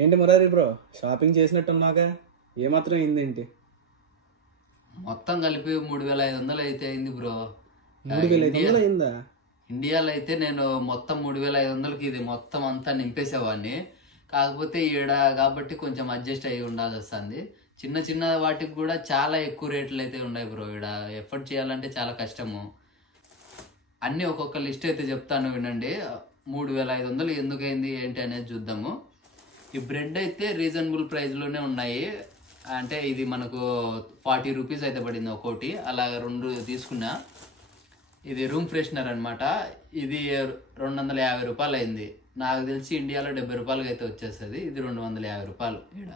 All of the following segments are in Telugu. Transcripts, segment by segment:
ఏంటి మురారి బ్రో, షాపింగ్ చేసినట్టున్నాగా? ఏమాత్రం అయిందేంటి? మొత్తం కలిపి 3500 అయితే అయింది బ్రో. 3500 అయిందా? ఇండియాలో అయితే నేను మొత్తం 3500కి ఇది మొత్తం అంతా నింపేసేవాడిని. కాకపోతే ఈడ కాబట్టి కొంచెం అడ్జస్ట్ అయ్యి ఉండాల్సి వస్తుంది. చిన్న చిన్న వాటికి కూడా చాలా ఎక్కువ రేట్లు అయితే ఉన్నాయి బ్రో. ఈడ ఎఫర్ట్ చేయాలంటే చాలా కష్టము. అన్నీ ఒక్కొక్క లిస్ట్ అయితే చెప్తాను, వినండి. 3500 ఎందుకైంది ఏంటి అనేది చూద్దాము. ఈ బ్రెడ్ అయితే రీజనబుల్ ప్రైస్లోనే ఉన్నాయి. అంటే ఇది మనకు 40 రూపీస్ అయితే పడింది ఒక్కోటి. అలా 2 తీసుకున్నా. ఇది రూమ్ ఫ్రెషనర్ అనమాట. ఇది 250 రూపాయలు అయింది. నాకు తెలిసి ఇండియాలో 70 రూపాయలకి అయితే వచ్చేస్తుంది. ఇది 250 రూపాయలు. ఇక్కడ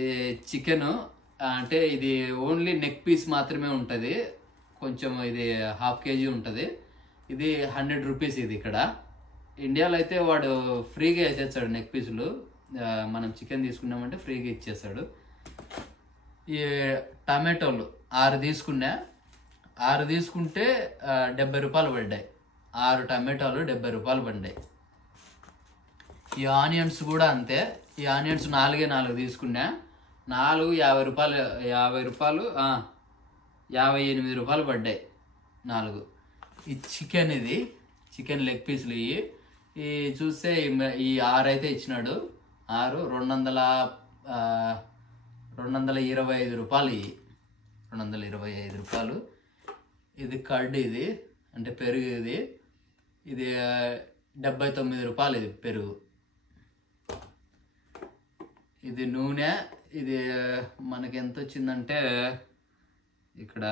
ఇది చికెన్, అంటే ఇది ఓన్లీ నెక్ పీస్ మాత్రమే ఉంటుంది. కొంచెం ఇది ½ కేజీ ఉంటుంది. ఇది 100 రూపీస్. ఇది ఇక్కడ ఇండియాలో అయితే వాడు ఫ్రీగా వేసేస్తాడు నెక్ పీసులు. మనం చికెన్ తీసుకున్నామంటే ఫ్రీగా ఇచ్చేస్తాడు. ఈ టమాటోలు 6 తీసుకున్నా. 6 తీసుకుంటే 70 రూపాయలు పడ్డాయి. 6 టమాటాలు 70 రూపాయలు పడ్డాయి. ఈ ఆనియన్స్ కూడా అంతే. ఈ ఆనియన్స్ 4 తీసుకున్నా. 4 50 రూపాయలు, 58 రూపాయలు పడ్డాయి 4. ఈ చికెన్, ఇది చికెన్ లెగ్ పీసులు. ఈ చూస్తే ఈ 6 అయితే ఇచ్చినాడు. 6 225 రూపాయలు. 225 రూపాయలు. ఇది కర్డ్, ఇది అంటే పెరుగు. ఇది 79 రూపాయలు. ఇది పెరుగు. ఇది నూనె. ఇది మనకి ఎంత వచ్చిందంటే ఇక్కడ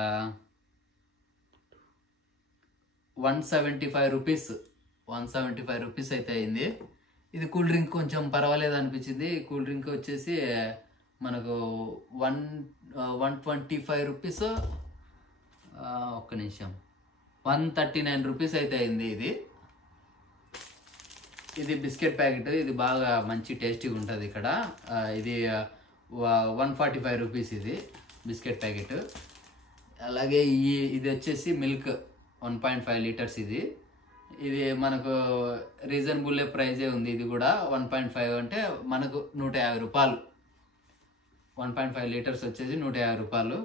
175 రూపీస్. 175 రూపీస్ అయితే అయింది. ఇది కూల్ డ్రింక్ కొంచెం పర్వాలేదు అనిపించింది. కూల్ డ్రింక్ వచ్చేసి మనకు 125 రూపీస్. ఒక్క నిమిషం, 139 రూపీస్ అయితే అయింది. ఇది బిస్కెట్ ప్యాకెట్. ఇది బాగా మంచి టేస్టీగా ఉంటుంది ఇక్కడ. ఇది 145 రూపీస్ ఇది బిస్కెట్ ప్యాకెట్. అలాగే ఇది వచ్చేసి మిల్క్ 1.5 లీటర్స్. ఇది మనకు రీజనబుల్ ప్రైజే ఉంది. ఇది కూడా 1.5 అంటే మనకు 150 రూపాయలు. 1.5 లీటర్స్ వచ్చేసి 150 రూపాయలు.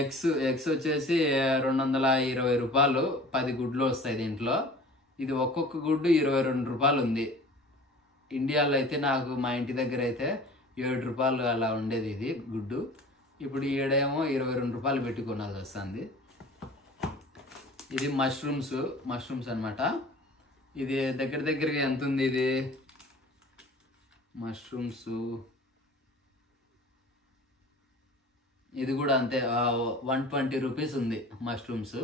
ఎగ్స్ వచ్చేసి 220 రూపాయలు. 10 గుడ్లు వస్తాయి దీంట్లో. ఇది ఒక్కొక్క గుడ్డు 22 రూపాయలు ఉంది. ఇండియాలో అయితే నాకు మా ఇంటి దగ్గర అయితే 7 రూపాయలు అలా ఉండేది ఇది గుడ్డు. ఇప్పుడు ఈడేమో 22 రూపాయలు పెట్టుకోవాల్సి వస్తుంది. ఇది మష్రూమ్స్ అనమాట. ఇది దగ్గరగా ఎంత ఉంది? ఇది మష్రూమ్స్ ఇది కూడా అంతే, 120 రూపీస్ ఉంది మష్రూమ్స్.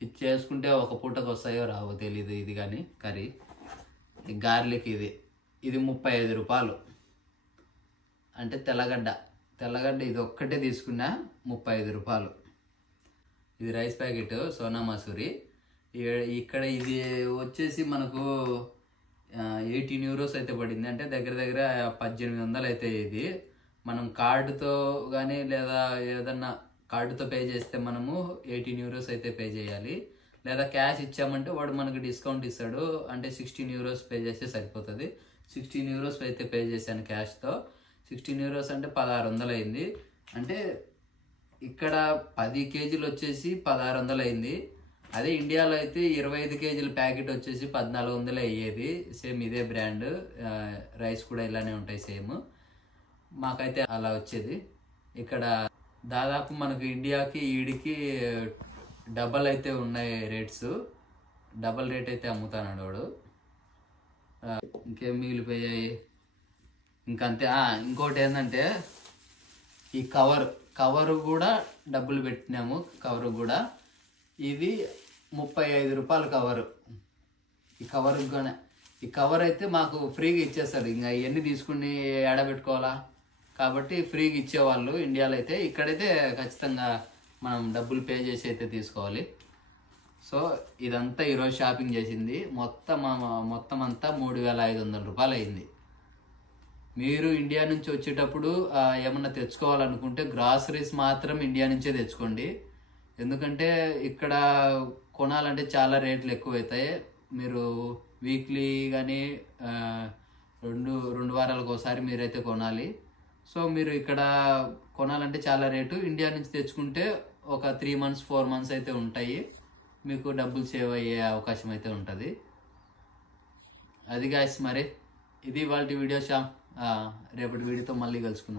ఇది చేసుకుంటే ఒక పూటకు వస్తాయో రావో తెలీదు. ఇది కానీ కర్రీ. గార్లిక్ ఇది 35 రూపాయలు. అంటే తెల్లగడ్డ ఇది ఒక్కటే తీసుకున్నా 35 రూపాయలు. ఇది రైస్ ప్యాకెట్ సోనా మసూరి. ఇక్కడ ఇది వచ్చేసి మనకు 18 యూరోస్ అయితే పడింది. అంటే దగ్గర 1800 అయితే. ఇది మనం కార్డుతో కానీ లేదా ఏదన్నా కార్డుతో పే చేస్తే మనము 18 యూరోస్ అయితే పే చేయాలి. లేదా క్యాష్ ఇచ్చామంటే వాడు మనకు డిస్కౌంట్ ఇస్తాడు. అంటే 16 యూరోస్ పే చేస్తే సరిపోతుంది. 16 యూరోస్ అయితే పే చేశాను క్యాష్తో. 16 యూరోస్ అంటే 1600 అయింది. అంటే ఇక్కడ 10 కేజీలు వచ్చేసి 1600 అయింది. అదే ఇండియాలో అయితే 25 కేజీల ప్యాకెట్ వచ్చేసి 1400 అయ్యేది. సేమ్ ఇదే బ్రాండ్. రైస్ కూడా ఇలానే ఉంటాయి సేమ్. మాకైతే అలా వచ్చేది. ఇక్కడ దాదాపు మనకు ఇండియాకి ఈడికి డబల్ అయితే ఉన్నాయి రేట్స్. డబల్ రేట్ అయితే అమ్ముతాడు వాడు. ఇంకేం మిగిలిపోయాయి ఇంకంతే. ఇంకోటి ఏంటంటే ఈ కవర్ కూడా డబ్బులు పెట్టినాము. కవర్ కూడా ఇది 35 రూపాయలు కవరు. ఈ కవర్ అయితే మాకు ఫ్రీగా ఇచ్చేస్తారు. ఇంకా ఇవన్నీ తీసుకుని ఏడబెట్టుకోవాలా కాబట్టి ఫ్రీగా ఇచ్చేవాళ్ళు ఇండియాలో అయితే. ఇక్కడైతే ఖచ్చితంగా మనం డబ్బులు పే చేసి అయితే తీసుకోవాలి. సో ఇదంతా ఈరోజు షాపింగ్ చేసింది మొత్తం అంతా 3500 రూపాయలు అయింది. మీరు ఇండియా నుంచి వచ్చేటప్పుడు ఏమన్నా తెచ్చుకోవాలనుకుంటే గ్రాసరీస్ మాత్రం ఇండియా నుంచే తెచ్చుకోండి. ఎందుకంటే ఇక్కడ కొనాలంటే చాలా రేట్లు ఎక్కువ అవుతాయి. మీరు వీక్లీ కానీ రెండు వారాలకు ఒకసారి మీరైతే కొనాలి. సో మీరు ఇక్కడ కొనాలంటే చాలా రేటు. ఇండియా నుంచి తెచ్చుకుంటే ఒక 3 months 4 months అయితే ఉంటాయి. మీకు డబ్బులు సేవ్ అయ్యే అవకాశం అయితే ఉంటుంది. అది గాయస్, మరి ఇది వాళ్ళ వీడియో శ్యామ్. రేపటి వీడియోతో మళ్ళీ కలుసుకుందాం.